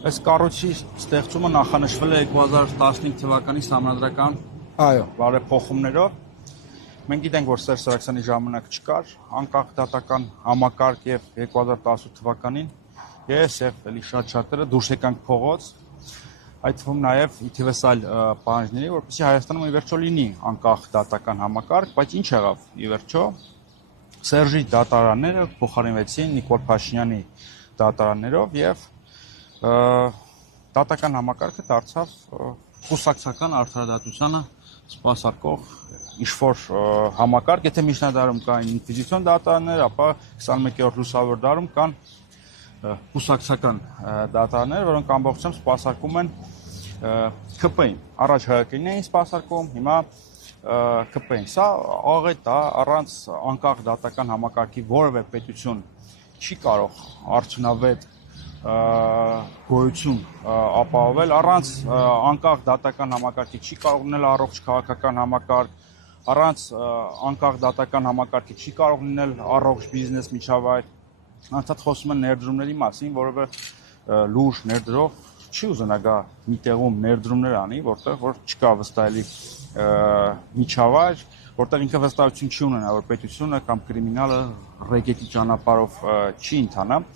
Այս կառույցի ստեղծումը նախանշվել է 2015 թվականի սահմանադրական բարեփոխումներով։ Մենք գիտենք, որ Սերժ Սարգսյանի ժամանակ չկար անկախ դատական համակարգ եւ 2018 թվականին ես եւ էլի շատ-շատերը դուրս եկանք փողոց, այդ թվում նաեւ ի թիվս այլ պահանջների, որպեսզի Հայաստանում ի վերջո լինի անկախ դատական համակարգ, բայց ինչ եղավ ի վերջո Սերժի դատարանները փոխարինվեցին Նիկոլ Փաշինյանի դատարաններով եւ դատական համակարգը դարձավ կուսակցական արդարադատությանը սպասարկող ինչ-որ համակարգ, եթե միջնադարում կային ինկվիզիցիոն դատարաններ, ապա 21-րդ լուսավոր դարում կան կուսակցական դատարաններ, որոնք ամբողջությամբ սպասարկում են ՔՊ-ին։ Առաջ ՀՀԿ-ին էին սպասարկում, հիմա ՔՊ-ին։ Սա աղետ է, առանց անկախ դատական համակարգի որևէ պետություն չի կարող արդյունավետ գոյություն ապահովել, առանց անկախ դատական համակարգի չի կարող լինել առողջ քաղաքական համակարգ, առանց անկախ դատական համակարգի չի կարող լինել առողջ բիզնես միջավայր։ Անցած խոսում են ներդրումների մասին, որովը լուրջ ներդրող չի ուզենա գա մի տեղում ներդրումներ անի, որտեղ որ չկա վստահելի միջավայր, որտեղ ինքը վստահություն չի ունենա, որ պետությունը կամ կրիմինալը ռեկետի ճանապարհով չի ընթանա։